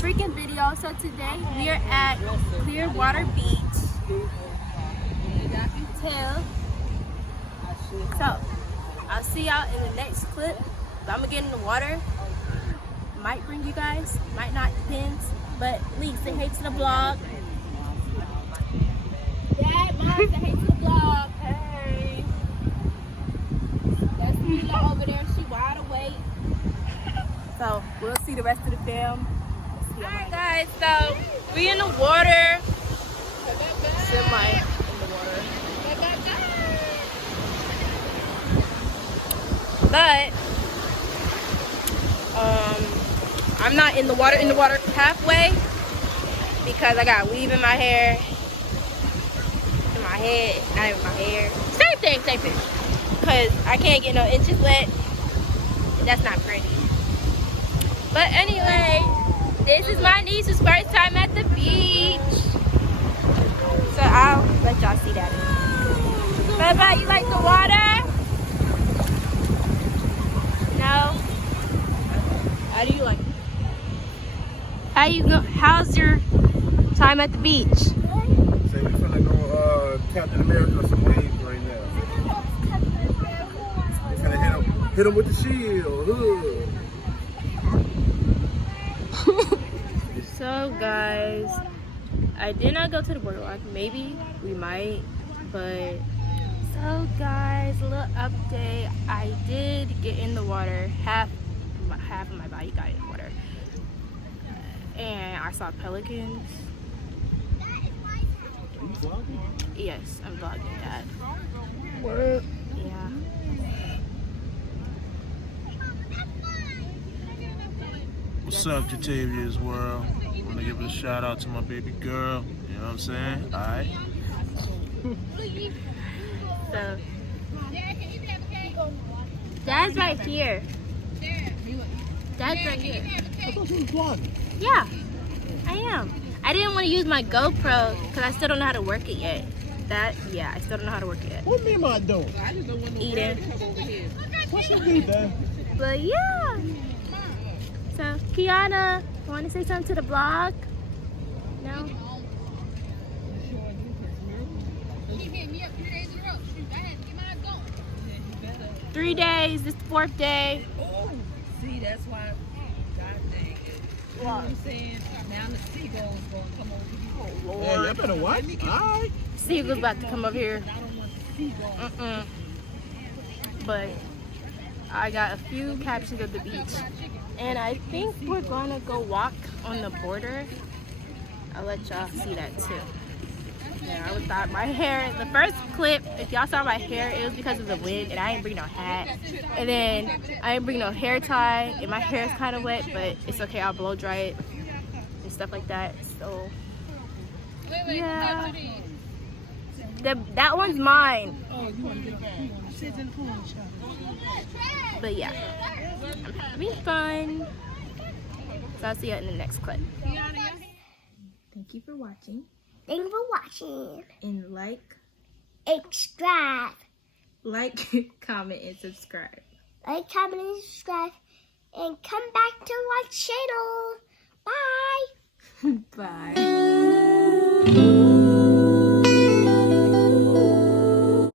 freaking video. So today we are at Clearwater Beach. So I'll see y'all in the next clip. I'm gonna get in the water. Might bring you guys, might not, depends. But Lee, say hey to the vlog. Yeah, Mom, say hey to the vlog. Hey. That's Mila over there. She wide awake. So we'll see the rest of the film. Alright guys, so we in the water. Semi in the water. But I'm not in the water halfway because I got weave in my hair, in my head, not in my hair. Same thing. Because I can't get no inches wet. That's not pretty. But anyway, this is my niece's first time at the beach. So I'll let y'all see that. Baba, you like the water? No? How do you like it? How's your time at the beach? Say we finna go Captain America some waves right now. We finna hit him with the shield. So guys, I did not go to the boardwalk. Maybe we might, but so guys, a little update. I did get in the water. Half of my body got in the water, and I saw pelicans. Are you vlogging? Yes, I'm vlogging that. What? Yeah. What's up, Jatavia's world? I want to give a shout out to my baby girl. You know what I'm saying? Alright. So, Dad's right here. Dad's right here. I thought you was vlogging. Yeah, I am. I didn't want to use my GoPro because I still don't know how to work it yet. I still don't know how to work it yet. What am I doing? Eating. What's your beat, man? But yeah. So, Kiana, want to say something to the vlog? No? 3 days, this 4th day. Oh, see, that's why God dang it. You know what I'm saying? Now the seagull's going to come over here. Yeah, you better watch. Alright. Seagull's about to come over here. I don't want the seagull. But I got a few captions of the beach. And I think we're gonna go walk on the border. I'll let y'all see that too. Yeah, I thought my hair, the first clip, if y'all saw my hair, it was because of the wind and I didn't bring no hat. And then I didn't bring no hair tie and my hair is kind of wet, but it's okay, I'll blow dry it and stuff like that. So, yeah. That one's mine. Oh, you want to get a sit in the pool and shot. But yeah, I'm having fun. So I'll see you in the next clip. Thank you for watching. Thank you for watching. And like, comment, and subscribe. Like, comment, and subscribe. And come back to our channel. Bye. Bye.